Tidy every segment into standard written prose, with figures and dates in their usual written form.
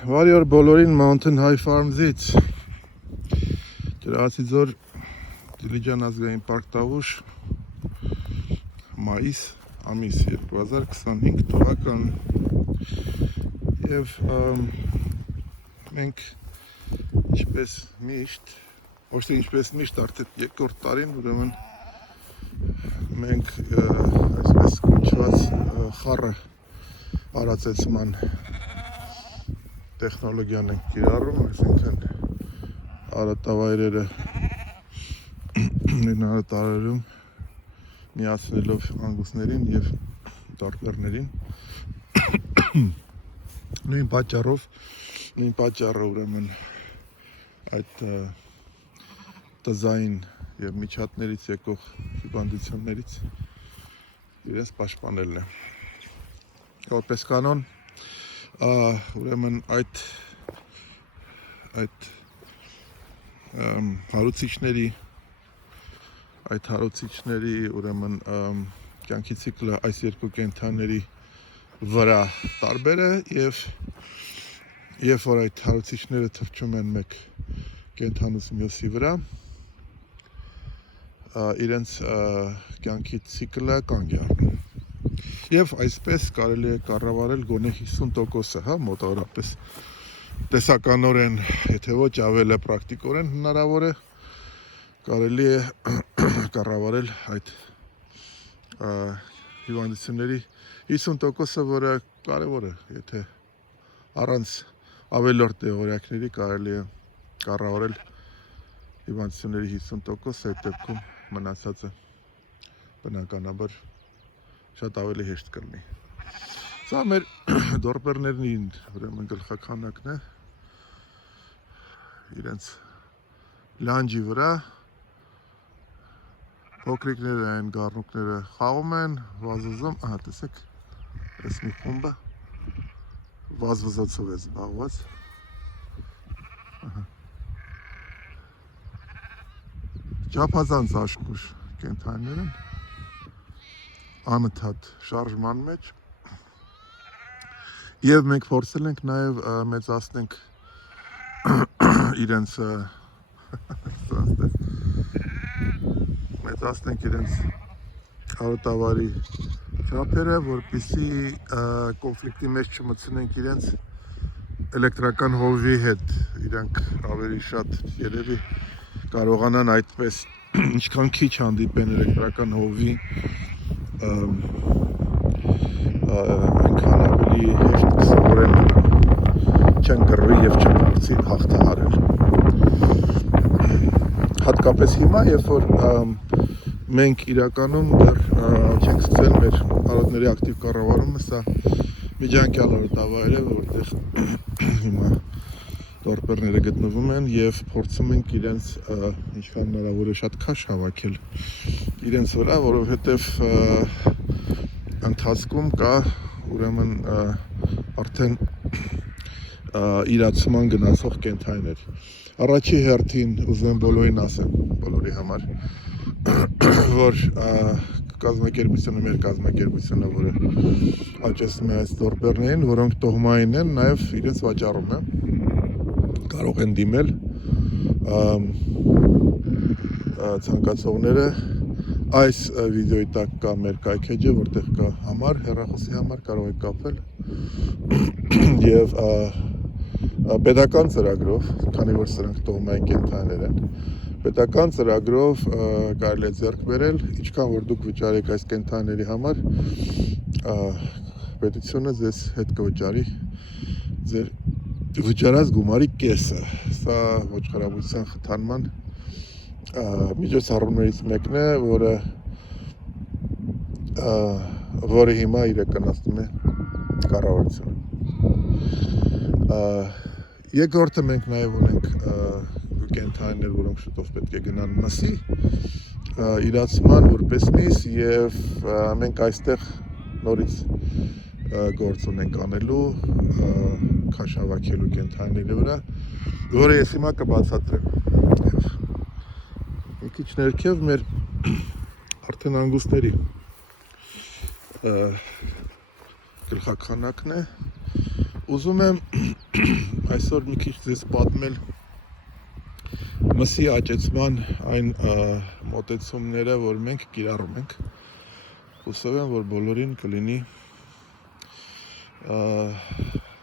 Warrior բոլորին Mountain High Farms-ից Ջրացիձոր Դիլիջան ազգային պարկ Տավուշ մայիս ամիս 2025 թվական եւ մենք ինչպես միշտ ոչ թե ինչպես միշտ արդեն երկրորդ տարին ուրեմն մենք այսպես կոչված խառը արածեցման տեխնոլոգիան ենք կիրառում, այսինքն արատավայրերը նորատարերում միացնելով անգուսներին եւ տարբերներին նույն պատճառով ուրեմն այդ տզային եւ միջատներից եկող հիվանդություններից իրենց պաշտպանելն է։ Որպես կանոն ուրեմն այդ հարուցիչների ուրեմն կյանքի ցիկլը այս երկու կենդանների վրա տարբեր է եւ երբ որ այդ հարուցիչները թռչում են մեկ կենդանուց մյուսի վրա իրենց կյանքի ցիկլը կանգ է առնում եւ այսպես կարելի է կառավարել գոնե 50%-ը, հա, մոտավորապես տեսականորեն, եթե ոչ ավելը պրակտիկորեն հնարավոր է կարելի է կառավարել այդ հիվանդությունների 50%-ը, որը կարևոր է, եթե առանց ավելորդ դեղորայքների կարելի է կառավարել հիվանդությունների 50%-ը, այդ դեպքում մնացածը բնականաբար շատ ավելի հեշտ կլինի։ Սա մեր դորպերներին ուրեմն գլխականակն է իրենց լանջի վրա փոքրիկները այն գառնուկները խաղում են, վազվզում, ահա տեսեք, այս մի խումբը վազվզոցով է զբաղված։ Չափազանց աշխույժ կենդանիներ են անընդհատ շարժման մեջ եւ մենք փորձել ենք նաեւ մեծացնենք իրենց հարոտավարի չափերը, որպեսզի կոնֆլիկտի մեջ չմտցնենք իրենց էլեկտրական հովի հետ, իրանք ավելի շատ երևի կարողանան այդպես ինչքան քիչ հանդիպեն էլեկտրական հովի այնքան ավելի հեշտ կսովորեն չեն կռվի եւ չփորձի հաղթահարել։ Հատկապես հիմա, երբ որ մենք իրականում դեռ չենք սկսել մեր արոտների ակտիվ կառավարումը, սա միջանկյալ արոտավայր է, որտեղ հիմա դորպերները գտնվում են եւ փորձում ենք իրենց ինչքան հնարավոր է շատ քաշ հավաքել իրենց վրա, որովհետեւ ընթացքում կա ուրեմն արդեն իրացման գնացող կենդանիներ։ Առաջի հերթին ուզում եմ բոլորին ասեմ, բոլորի համար, որ կազմակերպությունը, մեր կազմակերպությունը, որը աճեցնում է այս դորպերներին, որոնք տոհմային են, նաեւ իրենց վաճառում է, կարող են դիմել ցանկացողները այս վիդեոյի տակ կա մեր կայքեջը, որտեղ կա համար, հեռախոսի համար կարող եք կապել եւ պետական ծրագրով, քանի որ սրանք տոհմային կենդանիներ են, պետական ծրագրով կարելի է ձեռք բերել, ինչքան որ դուք վճարեք այս կենդանիների համար, պետությունը ձեզ հետ կվճարի ձեր վճարած գումարի կեսը։ Սա ոչխարաբուծության խթանման միջոցառումներից մեկն է, որը հիմա իրականացնում է կառավարությունը։ Երկրորդը մենք նաև ունենք կենդանիներ, որոնք շուտով պետք է գնան մսի իրացման որպես միս եւ մենք այստեղ նորից գործ ունենք անելու քաշ հավաքելու կենդանիների վրա, որը ես հիմա կբացատրեմ։ Մի քիչ ներքև մեր արդեն անգուստների գլխականակն է ուզում եմ այսօր մի քիչ ձեզ պատմել մսի աճեցման այն մոտեցումները, որ մենք կիրառում ենք։ Հուսով եմ, որ բոլորին կլինի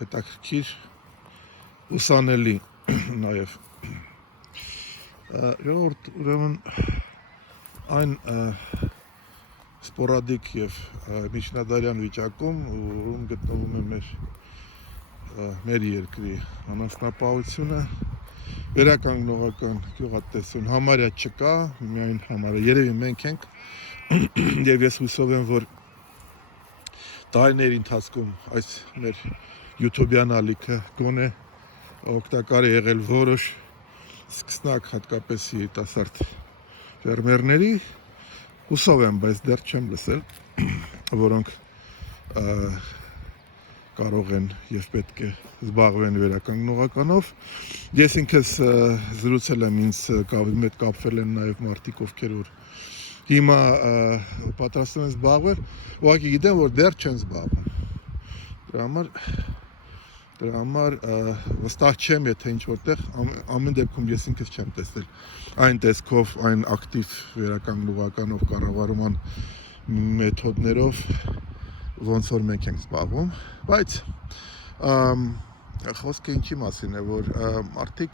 հետաքրքիր ուսանելի նաև։ Ժողովուրդ, ուրեմն այն սպորադիկ եւ միջնադարյան վիճակում, որում գտնվում է մեր երկրի անասնապահությունը, վերականգնողական գյուղատնտեսություն համարյա չկա, միայն համարյա երևի մենք ենք, եւ ես հուսով եմ, որ տարիների ընթացքում այս մեր YouTube-յան ալիքը գոնե օգտակար է եղել որոշ սկսնակ հատկապես երիտասարդ ֆերմերների, հուսով եմ, բայց դեռ չեմ լսել, որոնք կարող են եւ պետք է զբաղվեն վերականգնողականով։ Ես ինքս զրուցել եմ, ինձ հետ կապվել են նաեւ մարդիկ, ովքեր որ հիմա պատրաստվում են զբաղվել, ուղղակի գիտեն, որ դեռ չեն զբաղվում։ Դրա համար վստահ չեմ, եթե ինչ որտեղ ամեն դեպքում ես ինքս չեմ տեսել այն տեսքով, այն ակտիվ վերականգնողականով կառավարման մեթոդներով, ոնց որ մենք ենք զբաղվում, բայց խոսքը ինչի մասին է, որ մարդիկ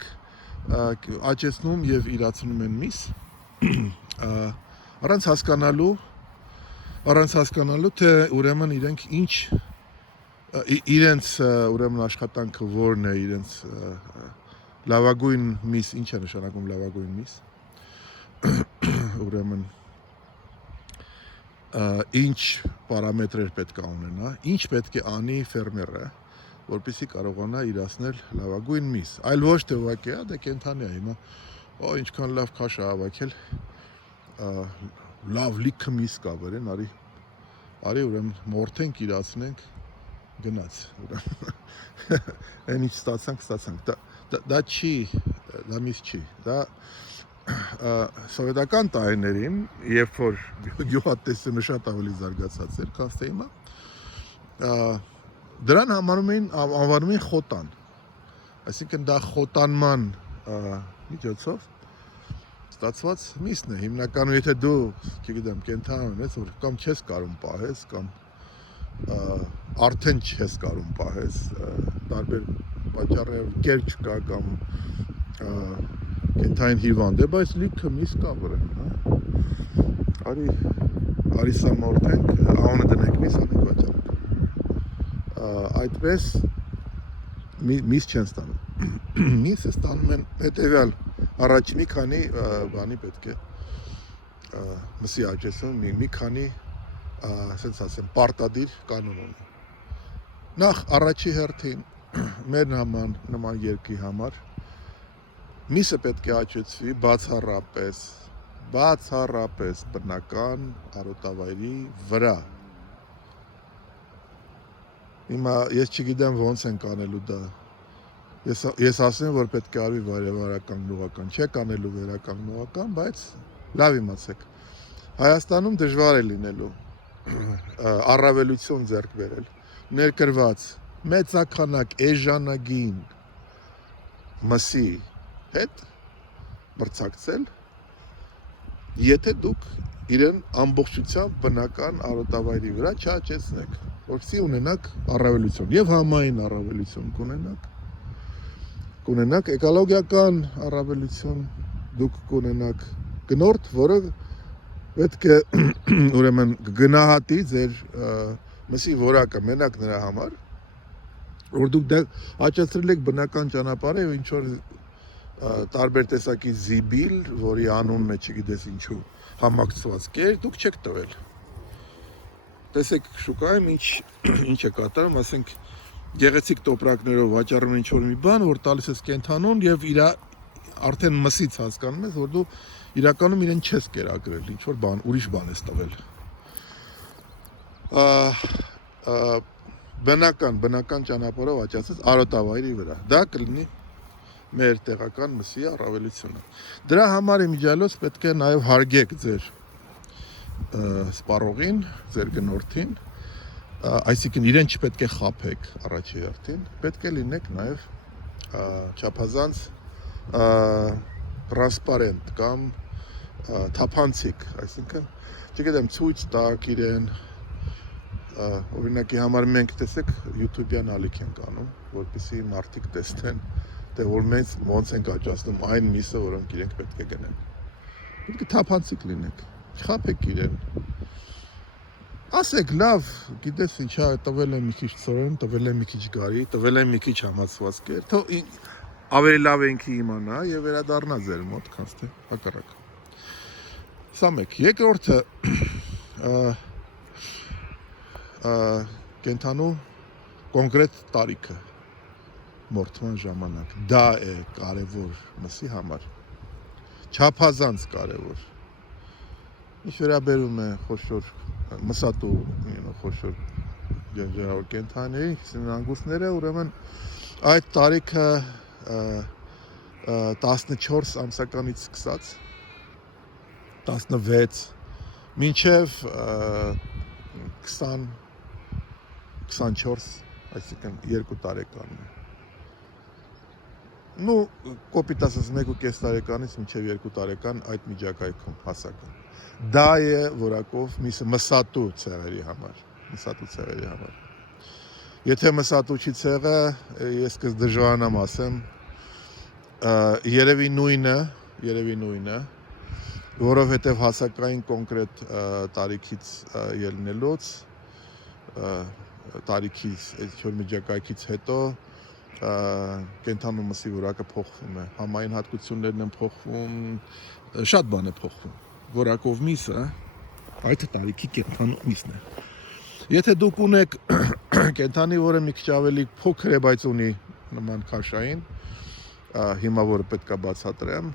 աճեցնում եւ իրացնում են միս առանց հասկանալու, թե ուրեմն իրենք իրենց ուրեմն աշխատանքը որն է, իրենց լավագույն միս, ինչ է նշանակում լավագույն միս, ուրեմն ինչ պարամետրեր պետք է ունենա, ինչ պետք է անի ֆերմերը, որպեսզի կարողանա իրացնել լավագույն միս, այլ ոչ թե ուղղակի, դե կենդանի է հիմա, ինչքան լավ քաշ է հավաքել, լավ լիքը միս կա վերեն, արի ուրեմն մորթենք, իրացնենք, գնաց, այն ինչ ստացանք, դա չի, դա միս չի, դա սովետական տարիներին, երբ որ գյուղատնտեսությունը շատ ավելի զարգացած էր, քան թե հիմա, դրան անվանում էին խոտան, այսինքն դա խոտանման միջոցով ստացված միսն է, հիմնականում եթե դու, չգիտեմ, կենդանուն ես, որ կամ չես կարում պահես, կամ արդեն չես կարում պահես, տարբեր պատճառներով կեր չկա կամ կենդանին հիվանդ է, բայց լիքը միս կա վրան, արի սա մորթենք, անունը դնենք միս, անենք վաճառենք, այդպես միս չեն ստանում, միսը ստանում են հետևյալ, առաջ մի քանի բանի պետք է մսի աճեցում, մի քանի ասենց ասեմ, պարտադիր կանոն ունի։ Նախ առաջի հերթին մեր նման երկրի համար միսը պետք է աճեցվի բացառապես բնական արոտավայրի վրա։ Հիմա ես չգիտեմ ոնց են կանելու դա։ Ես ասեմ, որ պետք է արվի վերականգնողական, չեք անելու վերականգնողական, բայց լավ իմացեք։ Հայաստանում դժվար է լինելու առավելություն ձեռք բերել, ներկրված մեծականակ էժանագին մսի հետ մրցակցել, եթե դուք իրեն ամբողջությամբ բնական արոտավայրի վրա չաճեցնեք, որպեսզի ունենաք առավելություն եւ համային առավելություն կունենաք էկոլոգիական առավելություն, դուք կունենաք գնորդ, որը պետք է ուրեմն գնահատի ձեր մսի որակը մենակ նրա համար, որ դուք աճեցրել եք բնական ճանապարհով ինչ որ տարբեր տեսակի զիբիլ, որի անունն է չգիտես ինչու համակցված կեր, դուք չեք տվել։ Տեսեք շուկայում ինչ է կատարում, ասենք գեղեցիկ տոպրակներով վաճառում ինչ որ մի բան, որ տալիս ես կենթանուն եւ իր արդեն մսից հասկանում ես, որ դու իրականում իրեն չես կերակրել, ինչ որ բան, ուրիշ բան ես տվել։ Բնական ճանապարհով աճացած արոտավայրի վրա։ Դա կլինի մեր տեղական մսի առավելությունը։ Դրա համար իմիջիայլոց պետք է նաև հարգեք ձեր սպառողին, ձեր գնորդին, Այսինքն իրեն չպետք է խաբեք առաջի հերթին, պետք է լինեք նաև չափազանց տրանսպարենտ կամ թափանցիկ, այսինքն չգիտեմ ցույց տակ իրեն օրինակի համար մենք տեսեք YouTube-յան ալիք ենք անում, որպեսզի մարդիկ տեսնեն, թե որ մենք ոնց ենք աճացնում այն միսը, որոնք իրենք պետք է գնեն։ Պետք է թափանցիկ լինեք, չխաբեք իրեն։ Ասեք լավ, գիտես ինչա, տվել եմ մի քիչ ծորեն, տվել եմ մի քիչ գարի, տվել եմ մի քիչ համացվածքեր, թող ավելի լավ ենք իմանա եւ վերադառնա ձեր մոտ, քան թե հակառակ։ Սա մեկ, երկրորդը կենթանու կոնկրետ տարիքը մորթման ժամանակ, դա է կարևոր մսի համար, չափազանց կարևոր։ Ինչ վերաբերում է խոշոր մսատու խոշոր ջրավոր կենթաների, հանգուստները, ուրեմն այդ տարիքը 14 ամսականից սկսած 16 մինչև 20-24, այսինքն 2 տարեկանն է։ Ну, կոպիտ ասած 1.5 տարեկանից մինչև 2 տարեկան այդ միջակայքում հասական։ Դա է որակով մսատու ցեղերի համար, Եթե մսատու չի ցեղը, ես կդժվարանամ ասեմ, երևի նույնը, որովհետև հասակային կոնկրետ տարիքից ելնելուց, տարիքից, այդ միջակայքից հետո կենթանու մսի որակը փոխվում է, համային հատկություններն են փոխվում, շատ բան է փոխվում, որակով միսը այդ տարիքի կենթանու միսն է։ Եթե դուք ունեք կենթանի, որը մի քիչ ավելի փոքր է, բայց ունի նման քաշային, հիմա որը պետք է բացատրեմ,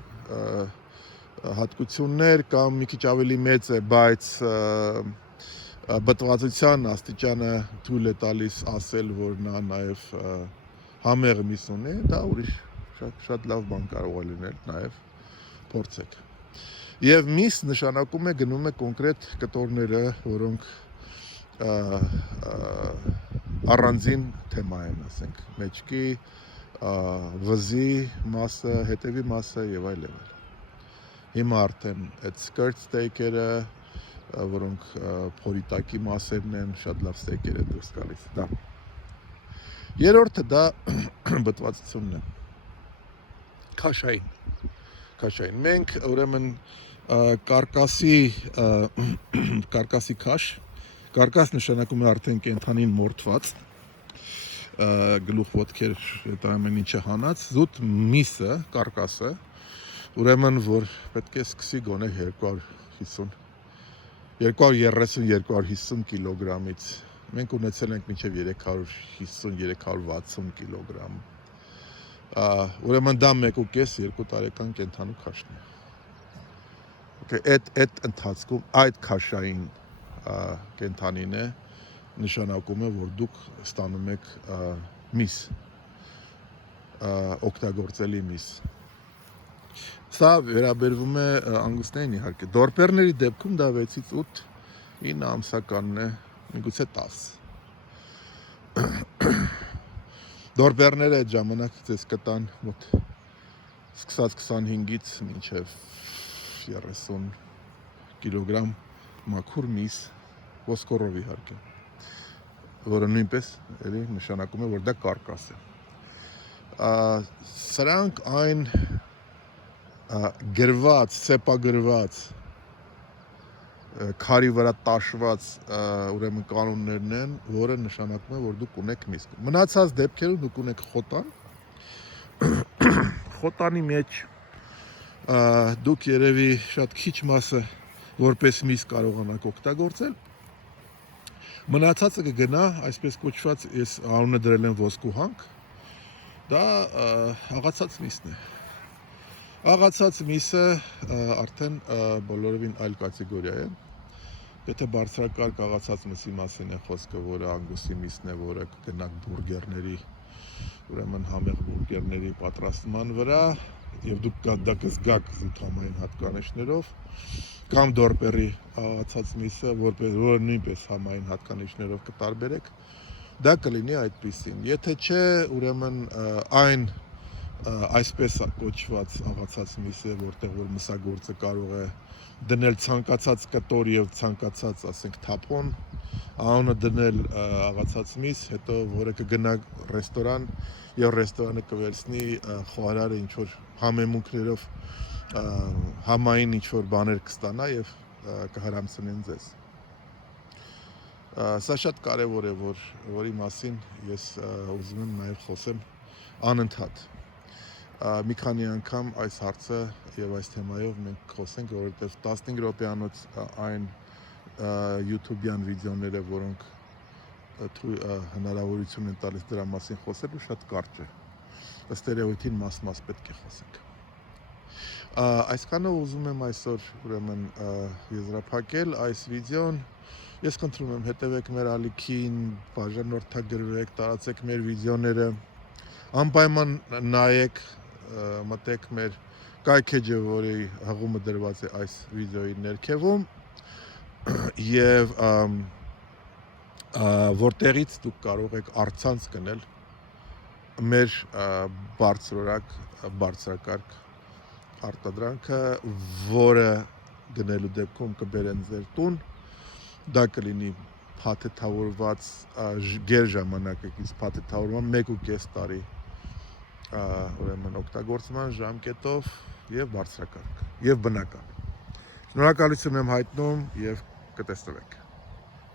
հատկություններ կամ մի քիչ ավելի մեծ է, բայց բտվածության աստիճանը թույլ է տալիս ասել, որ նա նաև համեղ միս ունի, դա ուրիշ շատ լավ բան կարող է լինել, նաև փորձեք։ Եվ միս նշանակում է գնում է կոնկրետ կտորները, որոնք առանձին թեմա են, ասենք, մեջքի, վզի մասը, հետևի մասը եւ այլն։ Հիմա արդեն այդ skirts steak-երը, որոնք փորիտակի մասերն են, շատ լավ steak-եր են դուրս գալիս, դա։ Երրորդը դա բտվածությունն է, քաշային։ Մենք ուրեմն կարկասի քաշ, կարկաս նշանակում է արդեն կենթանին մորթված, գլուխ ոտքեր այդ ամեն ինչը հանած, զուտ միսը, կարկասը, ուրեմն որ պետք է սկսի գոնե 230-250 կիլոգրամից, մենք ունեցել ենք մինչև 350-360 կիլոգրամ, ուրեմն դա 1.5-2 տարեկան կենթանու քաշն է։ Այդ ընթացքում այդ քաշային կենթանին է, նշանակում է, որ դուք ստանում եք միս, օգտագործելի միս։ Սա վերաբերվում է անգուստներին իհարկե, դորպերների դեպքում դա 6-ից 8-9 ամսականն է, միգուցե 10։ Դորպերները այդ ժամանակ ձեզ կտան մոտ սկսած 25-ից մինչև 30 կիլոգրամ մաքուր միս, ոսկորով իհարկե, որը նույնպես էլի նշանակում է, որ դա կարկաս է։ Սրանք այն գրված, սեպագրված, քարի վրա տաշված ուրեմն կանոններն են, որը նշանակում է, որ դուք ունեք միս։ Մնացած դեպքերում դուք ունեք խոտան, խոտանի մեջ դուք երևի շատ քիչ մասը որպես միս կարողանաք օգտագործել, մնացածը կգնա, այսպես կոչված, ես անունը դրել եմ ոսկու հանք, դա աղացած միսն է։ Աղացած միսը արդեն բոլորովին այլ կատեգորիա է։ Եթե բարձրակարգ աղացած մսի մասին է խոսքը, որը անգուստի միսն է, որը կգնաք բուրգերների, ուրեմն համեղ բուրգերների պատրաստման վրա, եւ դուք դա կզգաք զուտ համային հատկանիշներով, կամ դորպերի աղացած միսը, որը նույնպես համային հատկանիշներով կտարբերեք, դա կլինի այդպիսին։ Եթե չէ, ուրեմն այն այսպես կոչված աղացած միսը, որտեղ որ մսագործը կարող է դնել ցանկացած կտոր եւ ցանկացած, ասենք, թափոն, անունը դնել աղացած միս, հետո որը կգնա ռեստորան եւ ռեստորանը կվերցնի խոհարարը ինչ որ համեմունքներով համային ինչ որ բաներ կստանա եւ կհրամցնեն ձեզ։ Սա շատ կարեւոր է, որի մասին ես ուզում եմ նաեւ խոսեմ անընդհատ։ Մի քանի անգամ այս հարցը եւ այս թեմայով մենք խոսենք, որովհետեւ 15 րոպեանոց այն YouTube-յան վիդեոները, որոնք հնարավորություն են տալիս դրա մասին խոսելու, շատ կարճ է։ Ըստ երևույթին մաս-մաս պետք է խոսենք։ Այսքանով ուզում եմ այսօր ուրեմն եզրափակել այս վիդեոն։ Ես խնդրում եմ հետևեք մեր ալիքին, բաժանորդագրվեք, տարածեք մեր վիդեոները, անպայման նայեք, մտեք մեր կայքեջը, որի հղումը դրված է այս վիդեոյի ներքևում եւ որտեղից դուք կարող եք առցանց գնել մեր բարձրակարգ արտադրանքը, որը գնելու դեպքում կբերեն ձեր տուն, դա կլինի փաթեթավորված գերժամանակակից փաթեթավորման 1.5 տարի ուրեմն օգտագործման ժամկետով եւ բարձրակարգ եւ բնական։ Շնորհակալություն եմ հայտնում եւ կտեսնվենք։